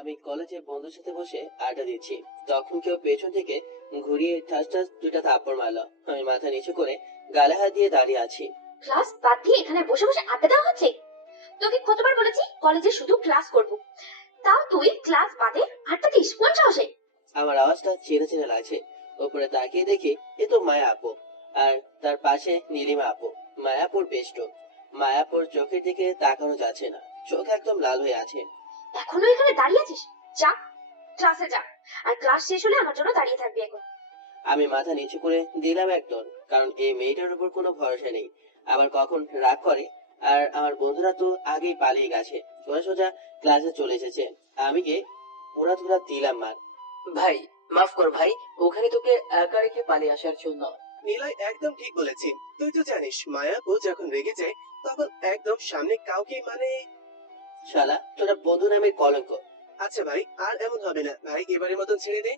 আমি কলেজে বন্ধুর সাথে বসে আড্ডা দিচ্ছি। তখন কেউ পেছন থেকে ঘুরিয়ে ঠাস ঠাস দুটা থাপ্পড় মারলো। আমি মাথা নিচু করে গালে হাত দিয়ে দাঁড়িয়ে আছি। ক্লাস বাদ দিয়ে এখানে বসে বসে আড্ডা দেওয়া হচ্ছে? তোকে কতবার বলেছি কলেজে শুধু ক্লাস করব। তাও তুই ক্লাস বাদে আড্ডা দিস কোন সাহসে? আমার আওয়াজটা চেনা চেনা লাগছে। উপরে তাকিয়ে দেখি এ তো মায়া আপু। আর তার পাশে নীলিমা আপু। মায়াপুর বেষ্ট। মায়াপুর চোখের দিকে তাকানো যাচ্ছে না। চোখ একদম লাল হয়ে আছে। এখনও এখানে দাঁড়িয়ে আছিস? যা ক্লাসে যা। আর ক্লাস শেষ হলে আমার জন্য দাঁড়িয়ে থাকবি এখন। আমি মাথা নিচু করে দিলাম একদম কারণ এই মেয়েটার উপর কোনো ভরসা নেই। আবার কখন রাগ করে আর আমার বন্ধুরা তো আগেই পালিয়ে গেছে। সোজা সোজা ক্লাসে চলে এসেছে। আমি কে? ওরা তোরা দিলাম মার ভাই মাফ কর ভাই ওখানে তোকে একা রেখে পালিয়ে আসার জন্য। নিলয় একদম ঠিক বলেছে। তুই তো জানিস মায়াপু যখন রেগে যায় তখন একদম সামনে কাউকে মানে শালা তোরা বন্ধু নামের কলঙ্ক। আচ্ছা ভাই আর এমন হবে না। ভাই এবারের মতন ছেড়ে দে।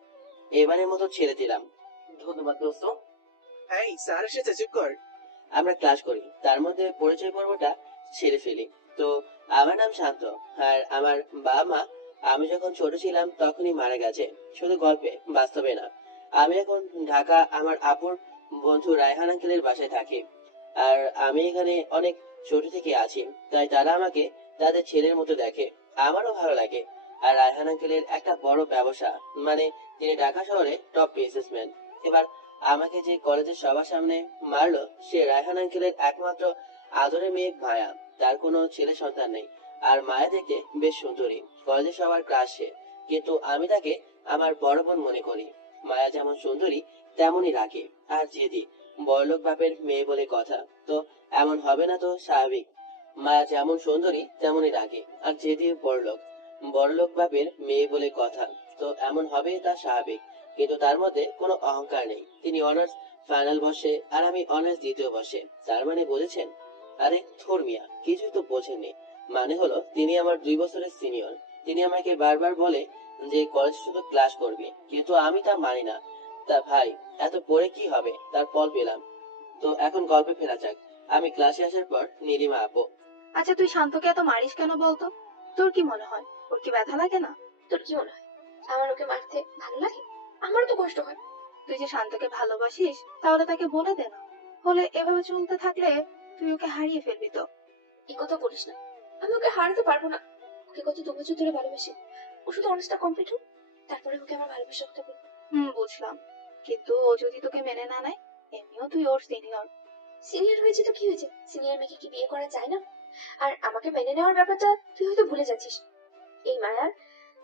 এবারের মতো ছেড়ে দিলাম। ধন্যবাদ দোস্ত। এই স্যার এসেছে চুপ কর। আমরা ক্লাস করি। তার মধ্যে পরিচয় পর্বটা ছেড়ে ফেলি। তো আমার নাম শান্ত। আর আমার বাবা মা আমি যখন ছোট ছিলাম তখনই মারা গেছে। শুধু গল্পে বাস্তবে না। আমি এখন ঢাকা আমার আপুর বন্ধু রায়হান আঙ্কেলের বাসায় থাকি। আর আমি এখানে অনেক ছোট থেকে আছি। তাই তারা আমাকে তাদের ছেলের মতো দেখে। আমারও ভালো লাগে। আর রায়হান আঙ্কেলের একটা বড় ব্যবসা মানে তিনি ঢাকা শহরে টপ বিজনেসম্যান এবার আমাকে যে কলেজের সবার সামনে মারলো, সে রায়হান আঙ্কেলের একমাত্র আদরে মেয়ে মায়া। তার কোনো ছেলে সন্তান নেই। আর মায়া দেখতে বেশ সুন্দরী। কলেজে সবার ক্লাস সে। কিন্তু আমি তাকে আমার বড় বোন মনে করি। মায়া যেমন সুন্দরী, তেমনই রাখে আর জেদি, বড়লোক বাপের মেয়ে বলে কথা। তো এমন হবে না তো স্বাভাবিক। মায়া যেমন সুন্দরী, তেমনই রাখে আর জেদি বড়লোক। বড়লোক বাপের মেয়ে বলে কথা। তো এমন হবে তা স্বাভাবিক। কিন্তু তার মধ্যে কোনো অহংকার নেই। তিনি অনার্স, ফাইনাল বসে, আর আমি অনার্স দ্বিতীয় বসে। তার মানে বলেছেন, আরে থোর মিয়া, কিছুই তো বোঝেননি। মানে হলো, তিনি আমার দুই বছরের সিনিয়র। তিনি আমাকে বারবার বলে যে কলেজ শুধু ক্লাস করবে। কিন্তু আমি তা মানি না। তা ভাই, এত পড়ে কি হবে? তার ফল পেলাম। তো এখন গল্পে ফেরা যাক। আমি ক্লাসে আসার পর, নীলিমা আপু আচ্ছা তুই শান্তকে এত মারিস কেন বলতো? তোর কি মনে হয়? ওর কি ব্যথা লাগে না? তোর কি মনে হয়? আমার ওকে মারতে ভালো লাগে? আমারও তো কষ্ট হয়। তুই যে শান্তকে ভালোবাসিস তাহলে তাকে বলে দে না। হলে এভাবে চলতে থাকলে তুই ওকে হারিয়ে ফেলবি তো। এই কথা বলিস না। আমি ওকে হারাতে পারব না। ওকে কত দু বছর ধরে ভালোবাসি। ও শুধু অনার্সটা কমপ্লিট হোক তারপরে ওকে আমার ভালোবাসা কথা বলব হুম বুঝলাম। কিন্তু ও যদি তোকে মেনে না নেয় এমনিও তুই ওর সিনিয়র সিনিয়র হয়েছে তো কি হয়েছে? সিনিয়র মেয়েকে কি বিয়ে করা যায় না? আর আমাকে মেনে নেওয়ার ব্যাপারটা তুই হয়তো ভুলে যাচ্ছিস। এই মায়ার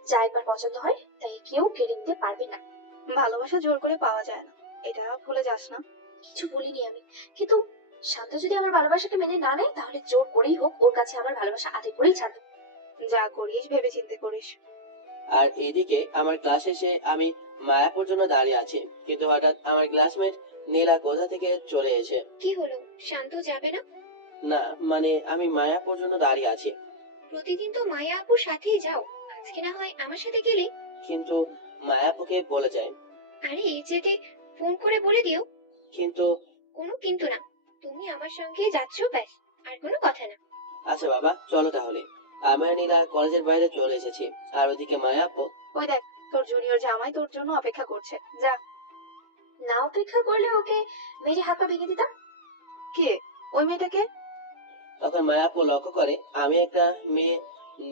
যা একবার পছন্দ হয় তাই কেউ কেড়ে নিতে পারবে না। ভালোবাসা জোর করে পাওয়া যায় না। এটা ভুলে যাস না। কিছু বলিনি আমি। কিন্তু শান্ত যদি আমার ভালোবাসাকে মেনে না নেয় তাহলে জোর করেই হোক ওর কাছে আমার ভালোবাসা আদে করেই ছাড়বে যা করিস ভেবে চিন্তে করিস। আর এদিকে আমার ক্লাস শেষে আমি মায়াপুর জন্য দাঁড়িয়ে আছি। কিন্তু হঠাৎ আমার ক্লাসমেট নীলা কোথা থেকে চলে এসে কি হলো? শান্ত যাবে না? না মানে আমি মায়াপুর জন্য দাঁড়িয়ে আছি। প্রতিদিন তো মায়া আপুর সাথেই যাও। আজকে না হয় আমার সাথে গেলে? কিন্তু মায়াপুকে বলে যায় আরে যেতে ফোন করে বলে দিও। কিন্তু কোনো কিন্তু না। তুমি আমার সঙ্গে যাচ্ছ ব্যাস আর কোনো কথা না। আচ্ছা বাবা চলো তাহলে। আমি আর নীলা কলেজের বাইরে চলে এসেছি আর ওদিকে মায়াপু। ওই দেখ তোর জুনিয়র জামাই তোর জন্য অপেক্ষা করছে। যা। না অপেক্ষা করলে ওকে মেরে হাত পা ভেঙে দিতাম? কে? ওই মেয়েটাকে? তখন মায়াপু লক্ষ্য করে আমি একটা মেয়ে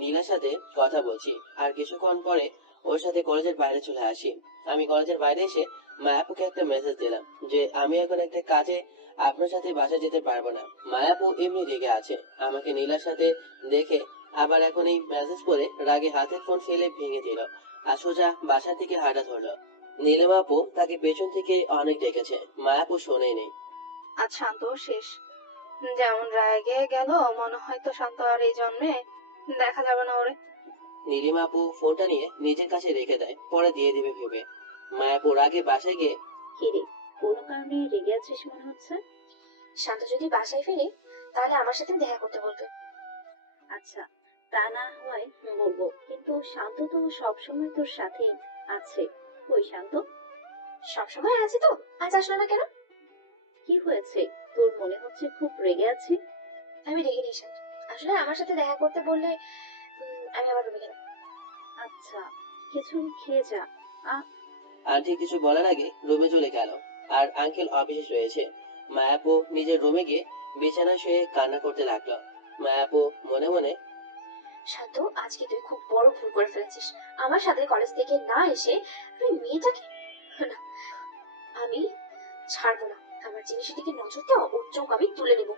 নীলার সাথে কথা বলছি। আর কিছুক্ষণ পরে ওর সাথে কলেজের বাইরে চলে আসি। আমি কলেজের বাইরে এসে মায়াপুকে একটা মেসেজ দিলাম যে, আমি এখন একটা কাজে আপনার সাথে বাসা যেতে পারব না। মায়াপু এমনি রেগে আছে। আমাকে নীলার সাথে দেখে আবার এখন এই মেসেজ করে রাগে হাতের ফোন ফেলে ভেঙে দিল আর সোজা বাসা থেকে হাঁটা ধরলো। নীলমাপু তাকে পেছন থেকে অনেক ডেকেছে। মায়াপু শোনেই নেই আজ শান্ত শেষ। যেমন রাগে গেল মনে হয় তো শান্ত আর এই জন্মে দেখা যাবে না ওরে। নীলিমা আপু ফোনটা নিয়ে নিজের কাছে রেখে দেয় পরে দিয়ে দিবে ভেবে। মায়াপুর আগে বাসায় গিয়ে কিরে কোনো কারণে রেগে আছিস মনে হচ্ছে? শান্ত যদি বাসায় ফিরে তাহলে আমার সাথে দেখা করতে বলবে। আচ্ছা তা না হয় বলব কিন্তু শান্ত তো সবসময় তোর সাথে আছে। ওই শান্ত? সবসময় আছে তো? আজ আসলো না কেন? কি হয়েছে? তোর মনে হচ্ছে খুব রেগে আছে? আমি দিই শান্ত আসলে আমার সাথে দেখা করতে বললে আমি আবার রুমে গেলাম। আচ্ছা কিছু খেয়ে যা। আন্টি কিছু বলার আগে রুমে চলে গেল। আর আঙ্কেল অফিসে রয়েছে। মায়াপু নিজের রুমে গিয়ে বিছানা শুয়ে কান্না করতে লাগল। মায়াপু মনে মনে শান্ত আজকে তুই খুব বড় ভুল করে ফেলেছিস। আমার সাথে কলেজ থেকে না এসে তুই মেয়েটাকে জিনিসের দিকে নজর দাও ওর চোখ আমি তুলে নেব।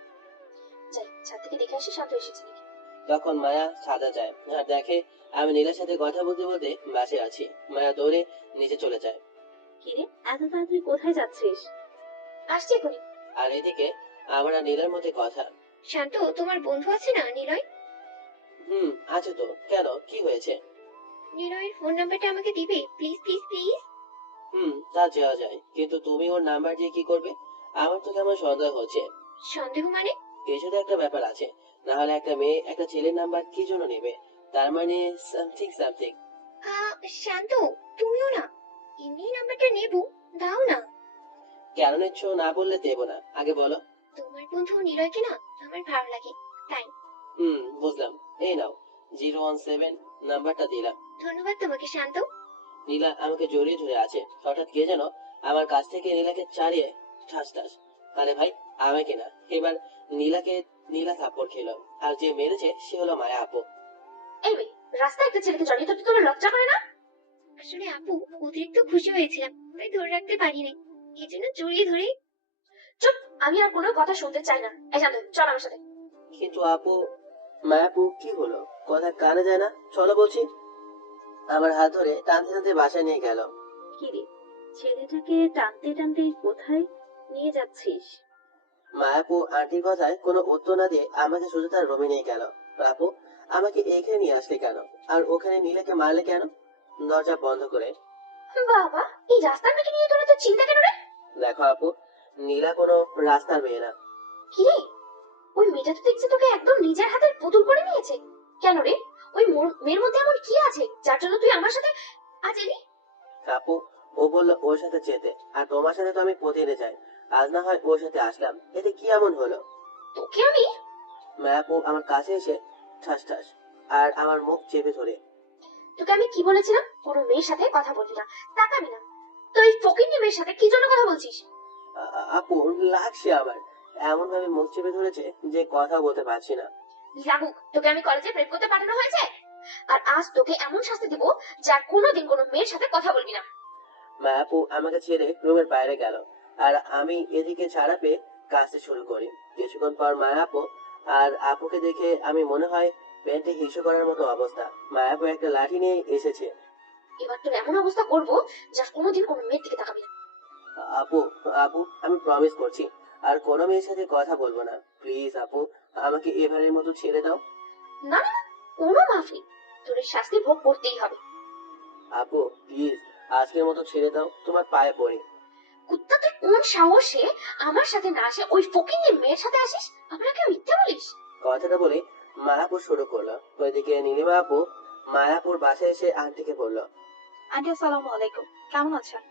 যাই ছাদ থেকে দেখে আসি শান্ত এসেছে নাকি? তখন মায়া সাদা যায় আর দেখে আমি নীলার সাথে কথা বলতে বলতে বাসে আছি। মায়া দৌড়ে নিচে চলে যায়। কিরে এত তাড়াতাড়ি কোথায় যাচ্ছিস? আসছি এখনই। আর এদিকে আমার আর নীলার মধ্যে কথা। শান্ত তোমার বন্ধু আছে না নিলয়? হুম আছে তো। কেন? কি হয়েছে? নিলয়ের ফোন নাম্বারটা আমাকে দিবে? Please please please. হুম তা যাওয়া যায়। কিন্তু তুমি ওর নাম্বার দিয়ে কি করবে? আমার তো কেমন সন্দেহ হচ্ছে। সন্দেহ মানে? কিছু তো একটা ব্যাপার আছে। না হলে একটা মেয়ে একটা ছেলের নাম্বার কি জন্য নেবে? তার মানে সামথিং সামথিং শান্ত তুমিও না। এমনি নাম্বারটা নেব দাও না। কেন নিচ্ছ না বললে দেবো না। আগে বলো। তোমার বন্ধু নিলয়কে না? আমার ভালো লাগে। তাই। হুম বুঝলাম। এই নাও। জিরো ওয়ান সেভেন নাম্বারটা দিলাম। ধন্যবাদ তোমাকে শান্ত। নীলা আমাকে জড়িয়ে ধরে আছে। হঠাৎ কে যেন আমার কাছ থেকে নীলাকে চালিয়ে ঠাস ঠাস আরে ভাই আমাকে না। এবার নীলাকে নীলা থাপ্পড় খেলো। আর যে মেরেছে সে হলো মায়া আপু। এই রাস্তায় একটা ছেলেকে জড়িয়ে ধরতে তোমার লজ্জা করে না? আসলে আপু অতিরিক্ত খুশি হয়েছিলাম তাই ধরে রাখতে পারিনি। এই জন্য জড়িয়ে ধরে। চুপ আমি আর কোনো কথা শুনতে চাই না। এই শান্ত চল আমার সাথে। কিন্তু আপু মায়াপু কি হলো? কথা কানে যায় না? চলো বলছি। আমার হাত ধরে টানতে টানতে বাসায় নিয়ে গেল। কি রে? ছেলেটাকে টানতে টানতে কোথায় নিয়ে যাচ্ছিস? মায়াপু আন্টির কথায় কোনো উত্তর না দিয়ে আমাকে সোজা তার রুমে নিয়ে গেল। আপু আমাকে এইখানে নিয়ে আসলে কেন? আর ওখানে নীলাকে মারলে কেন? দরজা বন্ধ করে। বাবা এই রাস্তার মেয়েকে নিয়ে তোরা তো চিন্তা কেন রে? দেখো আপু নীলা কোনো রাস্তার মেয়ে না। কি ওই মেয়েটা তো দেখছি তোকে একদম নিজের হাতের পুতুল করে নিয়েছে। কেন রে? ওই মেয়ের মধ্যে এমন কি আছে? যার জন্য তুই আমার সাথে আজ এলি? আপু ও বলল ওর সাথে যেতে আর তোমার সাথে তো আমি প্রতিদিনে যাই। আজ না হয় ওর সাথে আসলাম। এতে কি এমন হলো? তোকে আমি? মায়াপু আমার কাছে এসে ঠাস ঠাস আর আমার মুখ চেপে ধরে। তোকে আমি কি বলেছিলাম? কোনো মেয়ের সাথে কথা বলবি না। তাকাবি না। তো এই মেয়ের সাথে কি জন্য কথা বলছিস? আপু লাগছে আমার। এমন ভাবে মুখ চেপে ধরেছে যে কথা বলতে পারছি না। লাগুক তোকে আমি কলেজে প্রেম করতে পাঠানো হয়েছে? আর আজ তোকে এমন শাস্তি দিব যার কোনোদিন কোনো মেয়ের সাথে কথা বলবি না। মায়াপু আমাকে ছেড়ে রুমের বাইরে গেল। আর আমি এদিকে ছাড়া পেয়ে কাজটা শুরু করি। কিছুক্ষণ পর মায়াপু আর আপুকে দেখে আমি মনে হয় প্যান্টে হিসু করার মতো অবস্থা। মায়াপু একটা লাঠি নিয়ে এসেছে। এবার তোর এমন অবস্থা করব যার কোনোদিন কোনো মেয়ের দিকে তাকাবি না। আপু আপু আমি প্রমিস করছি। আর কোনো মেয়ের সাথে কথা বলব না। প্লিজ আপু আমাকে এবারের মতো ছেড়ে দাও। না না কোনো মাফি তোর শাস্তি ভোগ করতেই হবে। আপু প্লিজ আজকের মতো ছেড়ে দাও। তোমার পায়ে পড়ি। কুত্তা তুই কোন সাহসে আমার সাথে না আসে? ওই ফকিন্নি মেয়ের সাথে আসিস? আমাকে মিথ্যে বলিস? কথাটা বলে মায়াপুর শুরু করল। ওইদিকে নীলিমা আপু মায়াপুর বাসায় এসে আন্টিকে বলল আন্টি আসসালামু আলাইকুম। কেমন আছেন?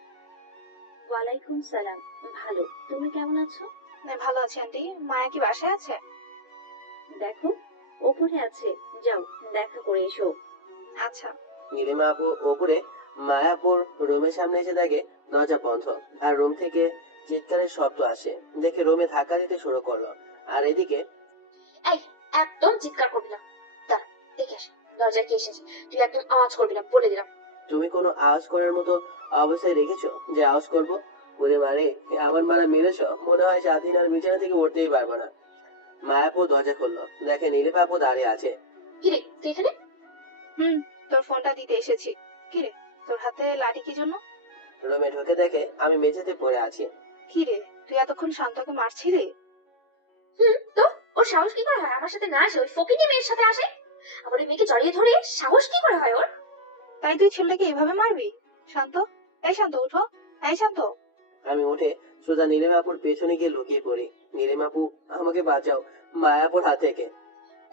ওয়ালাইকুম সালাম। ভালো। তুমি কেমন আছো? ভালো আছি আন্টি। মায়া কি বাসায় আছে? দেখো ওপরে আছে। যাও দেখা করে এসো। আচ্ছা। নীলিমা আপু ওপরে মায়াপুর রুমের সামনে এসে দেখে দরজা বন্ধ আর রুম থেকে চিৎকারের শব্দ আসে। দেখে রুমে ধাক্কা দিতে শুরু করল। আর এদিকে একদম চিৎকার করবি না। দাঁড়া দেখে আসি দরজায় কে এসেছে? তুই একদম আওয়াজ করবি না বলে দিলাম। তুমি কোনো আওয়াজ করার মতো অবস্থায় রেখেছো যে আওয়াজ করব? মারে আমার মারা মেরেছ? মনে হয় সাত দিন আর বিছানা থেকে উঠতেই পারব না। মায়াপুর দরজা খুললো। দেখে দাঁড়িয়ে আছে। কিরে তুই এখানে? হুম তোর ফোনটা দিতে এসেছি। কি রে তোর হাতে লাঠি কি জন্য? রুমে ঢুকে দেখে আমি মেঝেতে পড়ে আছি। কি রে তুই এতক্ষণ শান্তকে মারছিলি? হুম তো? ওর সাহস কি করে হয়? আমার সাথে না আসে? ওই ফকিনি মেয়ের সাথে আসে? আবার ওই মেয়েকে জড়িয়ে ধরে সাহস কি করে হয় ওর? তাই তুই ছেলেটাকে এভাবে মারবি? শান্ত এই শান্ত উঠো। এই শান্ত। আমি উঠে সোজা নীলিমাপুর পেছনে গিয়ে লুকিয়ে পড়ি। নীলিমাপু আমাকে বাঁচাও। মায়াপুর হাত থেকে।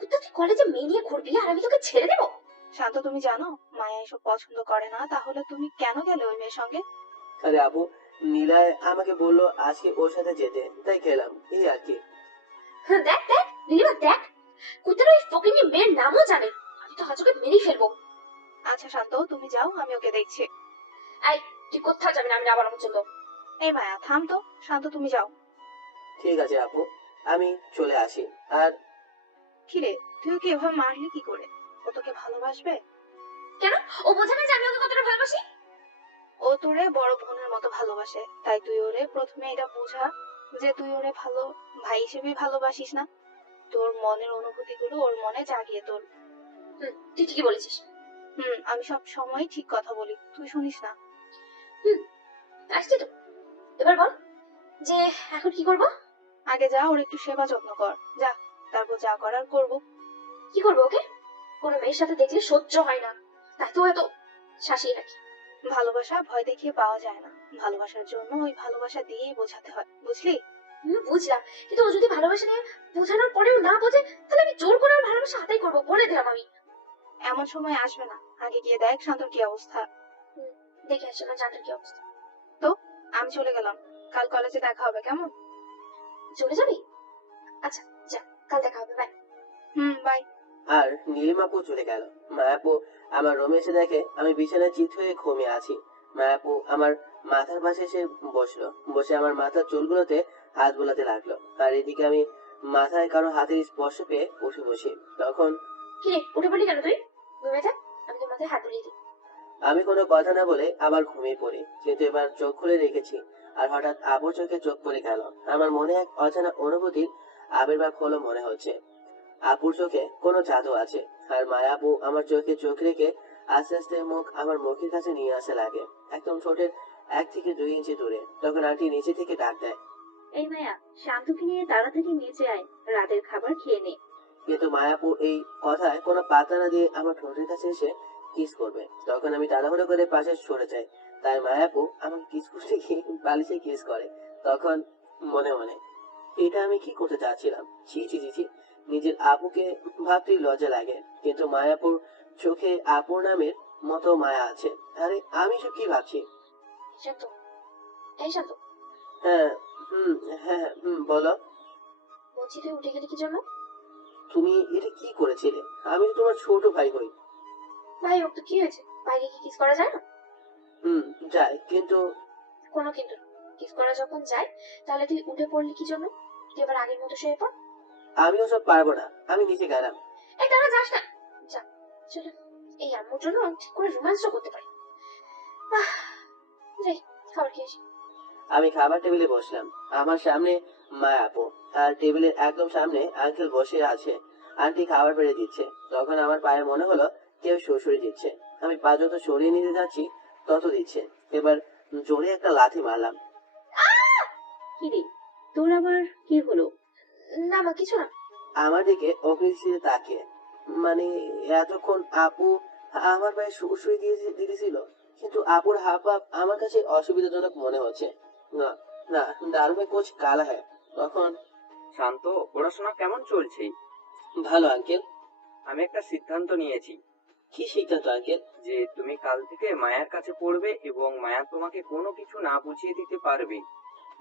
তুই কলেজে মেয়ে নিয়ে ঘুরবি আর আমি তোকে ছেড়ে দেবো? শান্ত তুমি জানো মায়া এসব পছন্দ করে না তাহলে তুমি কেন গেলে ওই মেয়ের সঙ্গে? আরে আপু নীলায় আমাকে বলল আজকে ওর সাথে যেতে তাই খেলাম এই আর কি। হ্যাঁ, দেখ দেখ নীলিমা দেখ কুত্তার ওই ফকিনি মেয়ের নামও জানে আমি তো হাজুকে মেরেই ফেলব। আচ্ছা শান্ত তুমি যাও আমি ওকে দেখছি। তুই কোথাও যাবি না আমি বলা পর্যন্ত এই মায়া থাম তো শান্ত তুমি যাও। ঠিক আছে আপু আমি চলে আসি আর কিরে তুই ওকে এভাবে মারলি কি করে? ও তোকে ভালোবাসবে? ও বোঝে না যে আমি ওকে কতটা ভালোবাসি? ও তোরে বড় বোনের মতো ভালোবাসে তাই তুই ওরে প্রথমে এটা বোঝা যে তুই ওরে ভালো ভাই হিসেবে ভালোবাসিস না। তোর মনের অনুভূতি গুলো ওর মনে জাগিয়ে তোর তুই ঠিকই বলেছিস। হুম আমি সব সময় ঠিক কথা বলি তুই শুনিস না। আসছি তো। এবার বল যে এখন কি করব? আগে যা ওর একটু সেবা যত্ন কর। যা তারপর যা করার করব। কি করব ওকে? কোনো মেয়ের সাথে দেখলে সহ্য হয় না। তাই তো এত শাসিয়ে রাখি ভালোবাসা ভয় দেখিয়ে পাওয়া যায় না। ভালোবাসার জন্য ওই ভালোবাসা দিয়েই বোঝাতে হয়। বুঝলি? হুম বুঝলাম। কিন্তু ও যদি ভালোবাসা নিয়ে বোঝানোর পরেও না বোঝে তাহলে আমি জোর করে ওর ভালোবাসা হাতাই করব বলে দিলাম আমি। এমন সময় আসবে না। আগে গিয়ে দেখ শান্তর কি অবস্থা। দেখে না জানটার কি অবস্থা। আমি চলে গেলাম। কাল কলেজে দেখা হবে কেমন? চলে যাবি? আচ্ছা যা কাল দেখা হবে বাই হুম বাই আর নীলিমাপু চলে গেল। মায়াপু আমার রুমে এসে দেখে আমি বিছানায় চিত হয়ে ঘুমিয়ে আছি। মায়াপু আমার মাথার পাশে এসে বসল। বসে আমার মাথার চুলগুলোতে হাত বোলাতে লাগল। আর এদিকে আমি মাথায় কারও হাতের স্পর্শ পেয়ে উঠে বসি। তখন কি রে উঠে পড়লি কেন তুই? আমি তোর মাথায় হাত বুলিয়ে দিই। আমি কোনো কথা না বলে আবার ঘুমিয়ে পড়ি। কিন্তু এবার চোখ খুলে রেখেছি আর হঠাৎ আবর চোখে চোখ পড়ে গেল। আমার মনে এক অজানা অনুভূতির আবির্ভাব হলো মনে হচ্ছে। আপুর চোখে কোনো জাদু আছে। আর মায়াপু আমার চোখে চোখ রেখে আস্তে আস্তে মুখ আমার মুখের কাছে নিয়ে আসে লাগে। একদম ছোটের এক থেকে দুই ইঞ্চি দূরে। তখন আন্টি নিচে থেকে ডাক দেয়। এই মায়া শান্তকে নিয়ে তাড়াতাড়ি নিচে আয়। রাতের খাবার খেয়ে নে। কিন্তু মায়াপু এই কথায় কোনো পাতা না দিয়ে আমার ঠোঁটের কাছে এসে কিস করবে। তখন আমি তাড়াহুড়ো করে পাশে সরে যাই। তাই মায়াপু আমাকে কিস করতে গিয়ে বালিশে কিস করে। তখন মনে মনে এটা আমি কি করতে চাচ্ছিলাম ছি ছি ছি। নিজের আপুকে ভাবতেই লজ্জা লাগে। কিন্তু মায়াপুর চোখে আপুর নামের মতো মায়া আছে। আরে আমি সব কি ভাবছি? এই হ্যাঁ হুম হ্যাঁ হ্যাঁ, হুম বলো। বলছি তুই উঠে গেলি কি জন্য? তুমি এটা কি করেছিলে? আমি তো তোমার ছোট ভাই হই। ভাই ওর তো কি হয়েছে? বাইরে কি কিস করা যায় না? হুম যাই কিন্তু কোনো কিন্তু কিস করা যখন যায় তাহলে তুই উঠে পড়লি কি জন্য? তুই এবার আগের মতো শুয়ে পড়। আমি ওসব পারব না। আমি নিচে গেলাম। এই তারা যাস না। যা চলো। এই আম্মুর জন্য ঠিক করে রোমান্সও করতে পারি। যাই খাবার খেয়ে আসি। আমি খাবার টেবিলে বসলাম। আমার সামনে মা আপু। আর টেবিলের একদম সামনে আঙ্কেল বসে আছে। আন্টি খাবার বেড়ে দিচ্ছে। তখন আমার পায়ে মনে হলো কেউ শ্বশুরি দিচ্ছে। আমি পা যত সরিয়ে নিতে যাচ্ছি তত দিচ্ছে। এবার জোরে একটা লাথি মারলাম। কি রে? তোর আবার কি হলো? না মা কিছু না। আমার দিকে অগ্নিদৃষ্টিতে তাকিয়ে। মানে এতক্ষণ আপু আমার পায়ে শুশুই দিয়ে দিতেছিল। কিন্তু আপুর হাব ভাব আমার কাছে অসুবিধাজনক মনে হচ্ছে। না না দারুমে কোচ কালা হ্যাঁ তখন শান্ত পড়াশোনা কেমন চলছে? ভালো আঙ্কেল। আমি একটা সিদ্ধান্ত নিয়েছি। কি সিদ্ধান্ত আঙ্কেল? যে তুমি কাল থেকে মায়ার কাছে পড়বে এবং মায়া তোমাকে কোনো কিছু না বুঝিয়ে দিতে পারবে।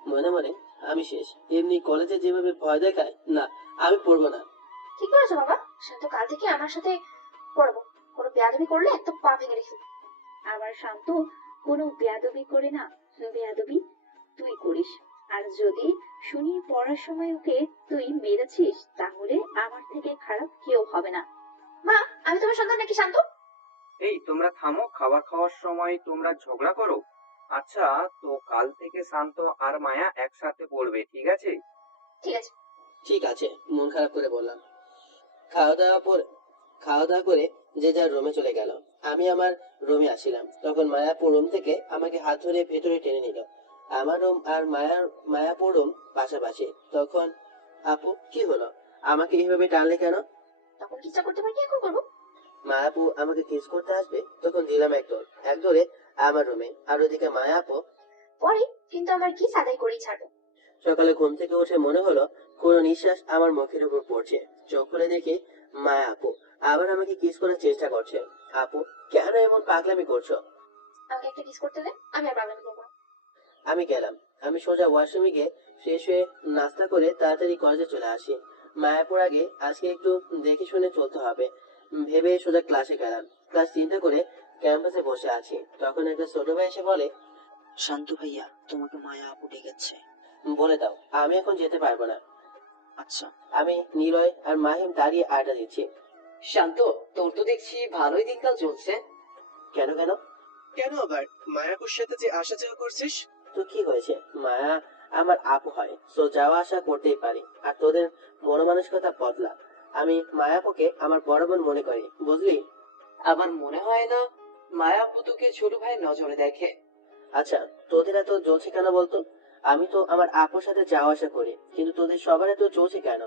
মনে মনে আমি শেষ। এমনি কলেজে যেভাবে ভয় দেখায় না আমি পড়ব না। ঠিক করেছ বাবা। শান্ত কাল থেকে আমার সাথে পড়ব। কোনো বেয়াদবি করলে একদম পা ভেঙে রেখে। আমার শান্ত কোনো বেয়াদবি করে না। বেয়াদবি তুই করিস। আর যদি শুনি পড়ার সময় ওকে তুই মেরেছিস তাহলে আমার থেকে খারাপ কেউ হবে না। মা আমি তোমার সন্তান নাকি শান্ত? এই তোমরা থামো। খাবার খাওয়ার সময় তোমরা ঝগড়া করো। আচ্ছা তো কাল থেকে শান্ত আর মায়া একসাথে পড়বে ঠিক আছে? ঠিক আছে। ঠিক আছে মন খারাপ করে বললাম। খাওয়া দাওয়া পরে খাওয়া দাওয়া করে যে যার রুমে চলে গেল। আমি আমার রুমে আসিলাম। তখন মায়াপুর রুম থেকে আমাকে হাত ধরে ভেতরে টেনে নিল। আমার রুম আর মায়ার মায়াপুর রুম পাশাপাশি। তখন আপু কি হলো? আমাকে এইভাবে টানলে কেন? তখন কি ইচ্ছা করতে পারি এখন করব? মায়াপু আমাকে কিস করতে আসবে? তখন দিলাম এক দৌড়। এক দৌড়ে আমার রুমে। আর ওদিকে মায়াপু পরে কিন্তু আমার কি সাদাই করেই ছাড়বো? সকালে ঘুম থেকে উঠে মনে হলো কোনো নিঃশ্বাস আমার মুখের উপর পড়ছে। চোখ খুলে দেখি মায়া আপু আবার আমাকে কিস করার চেষ্টা করছে। আপু কেন এমন পাগলামি করছ? আমাকে একটা কিস করতে দে আমি আর পাগলামি করব। আমি গেলাম। আমি সোজা ওয়াশরুমে গিয়ে ফ্রেশ হয়ে নাস্তা করে তাড়াতাড়ি কলেজে চলে আসি। মায়াপুর আগে আজকে একটু দেখে শুনে চলতে হবে। ভেবে সোজা ক্লাসে গেলাম। ক্লাস চিন্তা করে ক্যাম্পাসে বসে আছি। তখন একটা ছোট ভাই এসে বলে শান্ত ভাইয়া তোমাকে মায়া আপু ডেকেছে বলে দাও আমি এখন যেতে পারব না। আচ্ছা। আমি নিলয় আর মাহিম দাঁড়িয়ে আড্ডা দিচ্ছি। শান্ত তোর তো দেখছি ভালোই দিনকাল চলছে। কেন কেন? কেন আবার? মায়াপুর সাথে যে আসা যাওয়া করছিস? তো কি হয়েছে? মায়া আমার আপু হয় সো যাওয়া আসা করতেই পারি। আর তোদের মনোমানসিকতা বদলা। আমি মায়াপুকে আমার বড় বোন মনে করি বুঝলি? আমার মনে হয় না মায়া ছোট ভাই নজরে দেখে। আচ্ছা তোদের এত জ্বলছে কেন বলতো? আমি তো আমার আপুর সাথে যাওয়া আসা করি কিন্তু তোদের সবার এত চলছে কেন?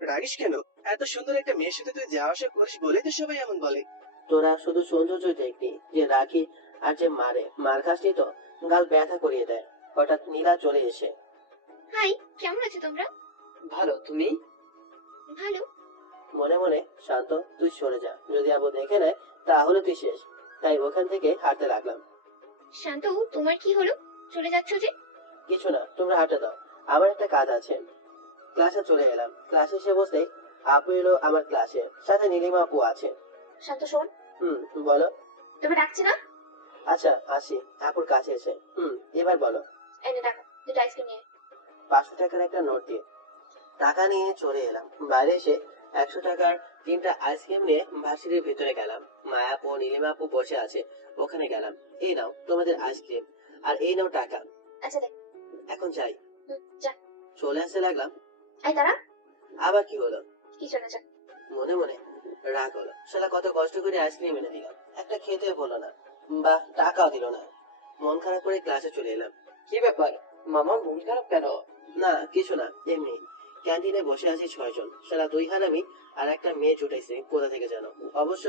রাগিস কেন? এত সুন্দর একটা মেয়ের সাথে তুই যাওয়া আসা করিস বলেই তো সবাই এমন বলে। তোরা শুধু সৌন্দর্যই দেখবি যে রাখি আর যে মারে মার খাসনি তো গাল ব্যথা করিয়ে দেয়। হঠাৎ নীলা চলে এসে। হাই কেমন আছো তোমরা? ভালো তুমি? ভালো। মনে মনে শান্ত তুই সরে যা। যদি আবু দেখে নেয় তাহলে তুই শেষ। তাই ওখান থেকে হাঁটতে লাগলাম। শান্ত তোমার কি হলো? চলে যাচ্ছ যে? কিছু না তোমরা হাঁটে দাও। আমার একটা কাজ আছে। ক্লাসে চলে এলাম। ক্লাসে এসে বসে আপু এলো আমার ক্লাসে। সাথে নীলিমা আপু আছে। শান্ত শোন। হুম বলো। তুমি ডাকছে না? আচ্ছা আসি। আপুর কাছে এসে। হুম এবার বলো। এনে ডাকো। দুটো আইসক্রিম নিয়ে। পাঁচশো টাকার একটা নোট দিয়ে। টাকা নিয়ে চলে এলাম। বাইরে এসে একশো টাকার তিনটা আইসক্রিম নিয়ে ভার্সিটির ভিতরে গেলাম। মায়াপু নীলিমা আপু বসে আছে ওখানে গেলাম। এই নাও তোমাদের আইসক্রিম। আর এই নাও টাকা। আচ্ছা এখন যাই। চলে আসতে লাগলাম। তারা আবার কি হলো? কিছু না যা। মনে মনে রাগ হলো। শালা কত কষ্ট করে আইসক্রিম এনে দিলাম। একটা খেতে বলো না। বা টাকাও দিল না। মন খারাপ করে ক্লাসে চলে এলাম। কি ব্যাপার? মামা মন খারাপ কেন? না কিছু না এমনি। ক্যান্টিনে বসে আছি ছয়জন সেটা দুই হারামি আর একটা মেয়ে জুটাইছে কোথা থেকে জানো? অবশ্য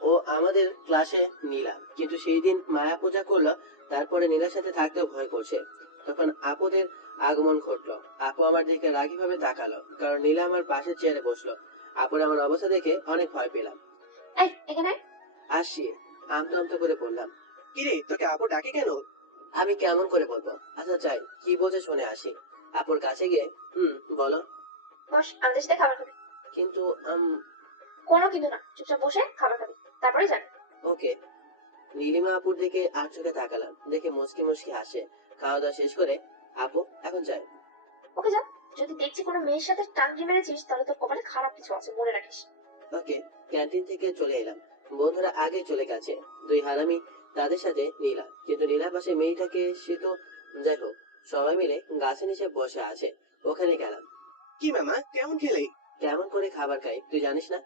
ও আমাদের ক্লাসে নীলা কিন্তু সেই দিন মায়া পূজা করল তারপরে নীলার সাথে থাকতেও ভয় করছে। তখন আপুদের আগমন ঘটলো। আপু আমার দিকে রাগি ভাবে তাকালো কারণ নীলা আমার পাশের চেয়ারে বসল। আপুর আমার অবস্থা দেখে অনেক ভয় পেলাম। এই এখানে আয়। আসছি আমতো আমতো করে বললাম কিরে তোকে আপু ডাকে কেন? আমি কেমন করে বলব? আচ্ছা চাই কি বোঝে শুনে আসি। আপুর কাছে গিয়ে হুম বলো। বস আমাদের সাথে খাবার খাবি। কিন্তু আম, কোনো কিন্তু না চুপচাপ বসে খাবার খাবি। তারপরে যাবি। ওকে। নীলিমা আপুর দিকে আর চোখে তাকালাম দেখে মুচকি মুচকি হাসে। খাওয়া দাওয়া শেষ করে আপু এখন যাই ওকে যা যদি দেখছি কোনো মেয়ের সাথে টাঙ্গি মেরেছিস তাহলে তোর কপালে খারাপ কিছু আছে মনে রাখিস। ওকে ক্যান্টিন থেকে চলে এলাম। বন্ধুরা আগে চলে গেছে। দুই হারামি তাদের সাথে নীলা। কিন্তু নীলার পাশে মেয়েটাকে সে তো যাই হোক। সবাই মিলে গাছের নিচে বসে আছে। ওখানে গেলাম। কি মামা কেমন খেলে? কেমন করে খাবার খাই তুই জানিস না?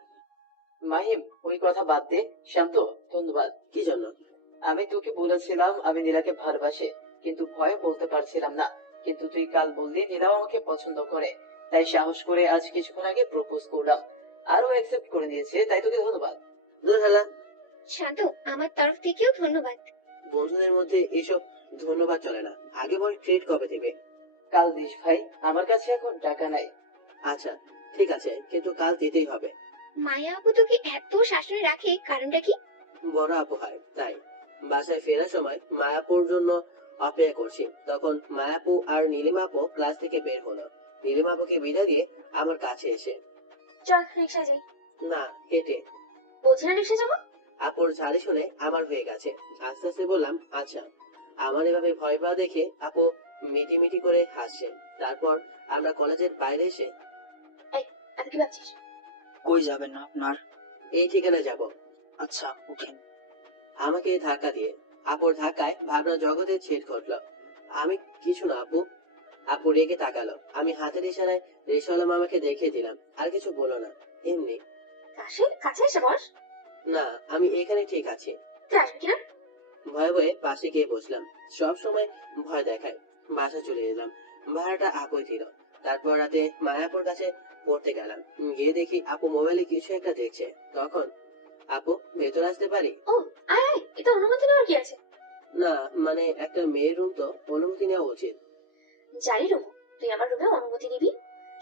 মাহিম ওই কথা বাদ দে। শান্ত ধন্যবাদ। কি জন্য? আমি তোকে বলেছিলাম আমি নীলাকে ভালোবাসি কিন্তু ভয়ে বলতে পারছিলাম না। কিন্তু তুই কাল বললি নীলাও আমাকে পছন্দ করে। তাই সাহস করে আজ কিছুক্ষণ আগে প্রপোজ করলাম। আরও অ্যাকসেপ্ট করে নিয়েছে তাই তোকে ধন্যবাদ। দূর শান্ত আমার তরফ থেকেও ধন্যবাদ। বন্ধুদের মধ্যে এসব ধন্যবাদ চলে না আগে বল ট্রিট কবে দেবে? কাল দিস ভাই আমার কাছে এখন টাকা নাই। আচ্ছা ঠিক আছে কিন্তু কাল দিতেই হবে। মায়া আপু তোকে এত শাসনে রাখে কারণটা কি? বড় আপু হয় তাই। বাসায় ফেরার সময় মায়াপুর জন্য অপেক্ষা করছি। তখন মায়াপু আর নীলিমাপু ক্লাস থেকে বের হলো। নীলিমাপুকে বিদায় দিয়ে আমার কাছে এসে চল রিক্সায় যাই। না হেঁটে। বলছি না রিক্সা যাব? আপুর ঝাড়ি শুনে আমার হয়ে গেছে। আস্তে আস্তে বললাম আচ্ছা। আমার এভাবে ভয় পাওয়া দেখে আপু মিটি মিটি করে হাসছে তারপর আমরা কলেজের বাইরে এসে এত কি ভাবছিস? কই যাবেন না আপনার? এই ঠিকানায় যাব। আচ্ছা উঠেন। আমাকে ধাক্কা দিয়ে আপুর ধাক্কায় ভাবনা জগতে ছেদ ঘটলো। আমি কিছু না আপু। আপু রেগে তাকালো। আমি হাতের ইশারায় রেশালাম আমাকে দেখিয়ে দিলাম। আর কিছু বলো না। এমনি। কাছে কাছে এসে বস। না আমি এখানে ঠিক আছি। তুই আসবি কিনা? ভয়ে ভয়ে পাশে গিয়ে বসলাম। সব সময় ভয় দেখায়। বাসা চলে এলাম। ভাড়াটা আপুই দিল তারপর রাতে মায়াপুর কাছে পড়তে গেলাম। গিয়ে দেখি আপু মোবাইলে কিছু একটা দেখছে। তখন আপু ভেতর আসতে পারি? ও আয় এটা অনুমতি নেওয়ার কি আছে? না মানে একটা মেয়ের রুম তো অনুমতি নেওয়া উচিত। জানি রুম তুই আমার রুমে অনুমতি নিবি?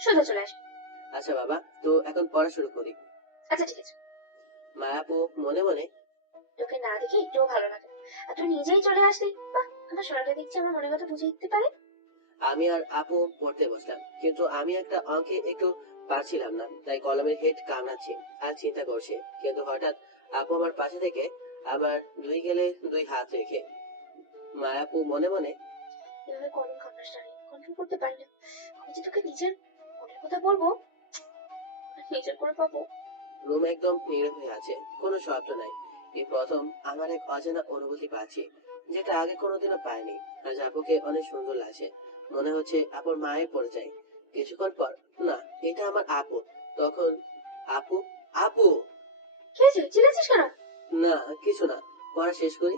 সোজা চলে আসবি আচ্ছা বাবা তো এখন পড়া শুরু করি। আচ্ছা ঠিক আছে। মায়াপু মনে মনে তোকে না দেখে একটুও ভালো লাগে আর তুই নিজেই চলে আসলি? বাহ আমার সোনাটা দেখছি আমার মনের কথা বুঝে দিতে পারে। আমি আর আপু পড়তে বসলাম কিন্তু আমি একটা অঙ্কে একটু পারছিলাম না তাই কলমের হেড কামড়াচ্ছি আর চিন্তা করছি। কিন্তু হঠাৎ আপু আমার পাশে থেকে আমার দুই গেলে দুই হাত রেখে মায়াপু মনে মনে এভাবে কলম খান্নাস কন্ট্রোল করতে পারি না। আমি যে তোকে নিজের মনের কথা বলব নিজের করে পাবো। রুম একদম নীরব হয়ে আছে কোনো শব্দ নাই। এই প্রথম আমার এক অজানা অনুভূতি পাচ্ছি যেটা আগে কোনোদিনও পাইনি। আজ আপুকে অনেক সুন্দর লাগছে। মনে হচ্ছে আপুর মায়ের পরিচয় কিছুক্ষণ পর না এটা আমার আপু। তখন আপু আপু! কেন? না কিছু না। পড়া শেষ করি।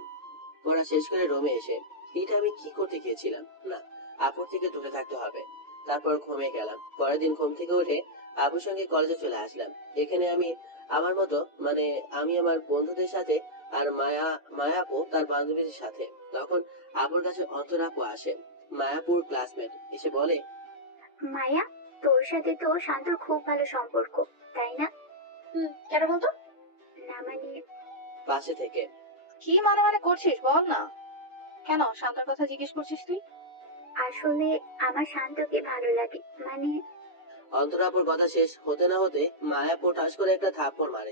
পড়া শেষ করে রুমে এসে এটা আমি কি করতে গিয়েছিলাম? না আপুর থেকে দূরে থাকতে হবে। তারপর ঘুমিয়ে গেলাম। পরের দিন ঘুম থেকে উঠে আপুর সঙ্গে কলেজে চলে আসলাম। এখানে আমি আমার মতো মানে আমি আমার বন্ধুদের সাথে আর মায়া মায়াপু তার বান্ধবীদের সাথে। তখন আপুর কাছে অন্তর আপু আসে মায়াপুর ক্লাসমেট এসে বলে মায়া তোর সাথে তো শান্তর খুব ভালো সম্পর্ক তাই না? হুম কেন বলতো? না মানে? পাশে থেকে। কি মানে মানে করছিস বল না। কেন শান্তর কথা জিজ্ঞেস করছিস তুই? আসলে আমার শান্তকে ভালো লাগে মানে অন্তরাপুর কথা শেষ হতে না হতে মায়াপুর ঠাস করে একটা থাপ্পড় মারে।